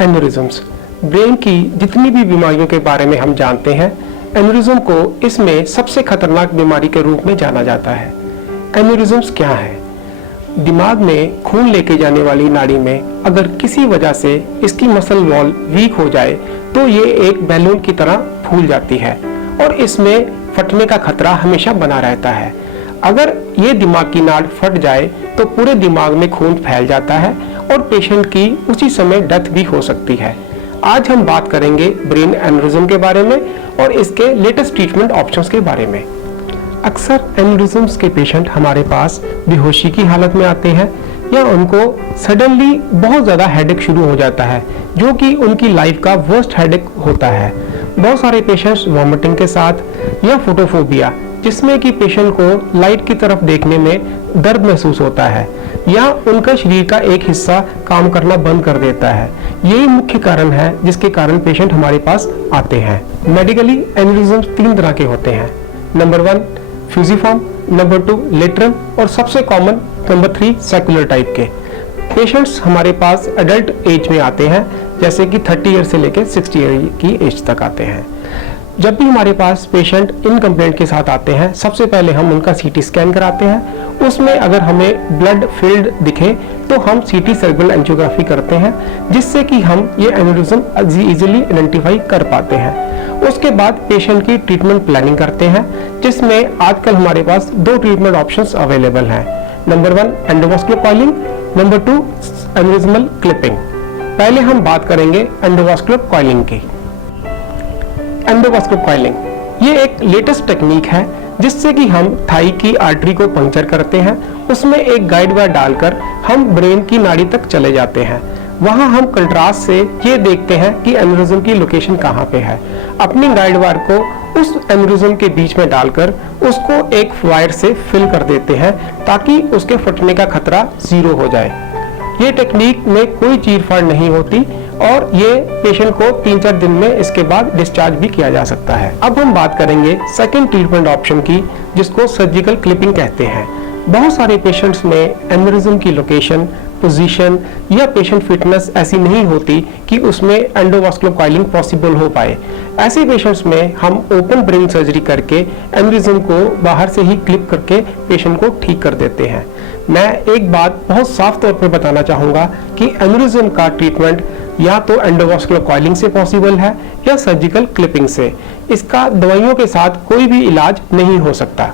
एन्यूरिज्म्स brain की जितनी भी बीमारियों के बारे में हम जानते हैं, एन्यूरिज्म को इसमें सबसे खतरनाक बीमारी के रूप में जाना जाता है। एन्यूरिज्म्स क्या है? दिमाग में खून लेके जाने वाली नाड़ी में अगर किसी वजह से इसकी मसल वॉल वीक हो जाए तो ये एक बैलून की तरह फूल जाती है और इसमें फटने का खतरा हमेशा बना रहता है। अगर ये दिमाग की नाड़ फट जाए तो पूरे दिमाग में खून फैल जाता है और पेशेंट की उसी समय डेथ भी हो सकती है। आज हम बात करेंगे ब्रेन एन्यूरिज्म के बारे में और इसके लेटेस्ट ट्रीटमेंट ऑप्शंस के बारे में। अक्सर एन्यूरिज्म्स के पेशेंट हमारे पास बेहोशी की हालत में आते हैं या उनको सडनली बहुत ज़्यादा हेडेक शुरू हो जाता है, जो कि उनकी लाइफ का वर्स्ट हेडेक होता है। बहुत सारे पेशेंट्स वॉमिटिंग के साथ या फोटोफोबिया, जिसमें कि पेशेंट को लाइट की तरफ देखने में दर्द महसूस होता है या उनका शरीर का एक हिस्सा काम करना बंद कर देता है। यही मुख्य कारण है जिसके कारण पेशेंट हमारे पास आते हैं। मेडिकली एन्यूरिज्म्स 3 तरह के होते हैं। नंबर 1 फ्यूजिफॉर्म, नंबर 2 लेटरल और सबसे कॉमन नंबर 3 सेक्युलर टाइप के। पेशेंट्स हमारे पास एडल्ट एज में आते हैं, जैसे कि 30 ईयर से लेकर 60 ईयर की एज तक आते हैं। जब भी हमारे पास पेशेंट इन कंप्लेंट के साथ आते हैं, सबसे पहले हम उनका सीटी स्कैन कराते हैं। उसमें अगर हमें ब्लड फील्ड दिखे तो हम सीटी सेरेब्रल एंजियोग्राफी करते हैं, जिससे कि हम ये एन्यूरिज्म इजीली आइडेंटिफाई कर पाते हैं। उसके बाद पेशेंट की ट्रीटमेंट प्लानिंग करते हैं, जिसमें आजकल हमारे पास 2 ट्रीटमेंट ऑप्शंस अवेलेबल हैं। Number 1 endovascular coiling, number 2 aneurysmal clipping. पहले हम बात करेंगे एंडोवास्कुलर कॉइलिंग की। एंडोवास्कुलर कॉइलिंग ये एक लेटेस्ट टेक्निक है जिससे कि हम थाई की आर्टरी को पंक्चर करते हैं। उसमें एक गाइड वायर डालकर हम ब्रेन की नाड़ी तक चले जाते हैं। वहां हम कंट्रास्ट से ये देखते हैं कि एन्यूरिज्म की लोकेशन कहाँ पे है। अपनी गाइड वायर को उस एन्यूरिज्म के बीच में डालकर उसको एक वायर से फिल कर देते हैं ताकि उसके फटने का खतरा 0 हो जाए। ये टेक्निक में कोई चीरफाड़ नहीं होती और ये पेशेंट को 3-4 दिन में इसके बाद डिस्चार्ज भी किया जा सकता है। अब हम बात करेंगे सेकंड ट्रीटमेंट ऑप्शन की, जिसको सर्जिकल क्लिपिंग कहते हैं। बहुत सारे पेशेंट्स में एन्यूरिज्म की लोकेशन, पोजीशन या पेशेंट फिटनेस ऐसी नहीं होती कि उसमें एंडोवास्कुलर कॉइलिंग पॉसिबल हो पाए। ऐसे पेशेंट्स में हम ओपन ब्रेन सर्जरी करके एन्यूरिज्म को बाहर से ही क्लिप करके पेशेंट को ठीक कर देते हैं। मैं एक बात बहुत साफ तौर पर बताना चाहूँगा कि एन्यूरिज्म का ट्रीटमेंट या तो एंडोवास्कुलर कॉइलिंग से पॉसिबल है या सर्जिकल क्लिपिंग से। इसका दवाइयों के साथ कोई भी इलाज नहीं हो सकता।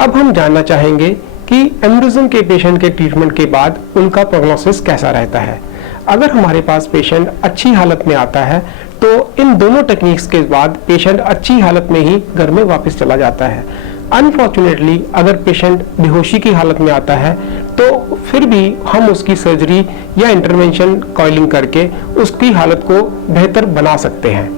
अब हम जानना चाहेंगे कि एन्यूरिज्म के पेशेंट के ट्रीटमेंट के बाद उनका प्रोग्नोसिस कैसा रहता है। अगर हमारे पास पेशेंट अच्छी हालत में आता है तो इन दोनों टेक्निक्स के बाद पेशेंट अच्छी हालत में ही घर में वापस चला जाता है। अनफॉर्चुनेटली अगर पेशेंट बेहोशी की हालत में आता है तो फिर भी हम उसकी सर्जरी या इंटरवेंशन कॉइलिंग करके उसकी हालत को बेहतर बना सकते हैं।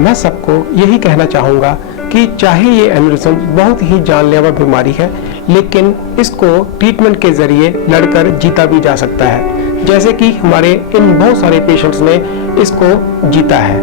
मैं सबको यही कहना चाहूँगा कि चाहे ये एन्यूरिज्म बहुत ही जानलेवा बीमारी है, लेकिन इसको ट्रीटमेंट के जरिए लड़कर जीता भी जा सकता है, जैसे कि हमारे इन बहुत सारे पेशेंट्स ने इसको जीता है।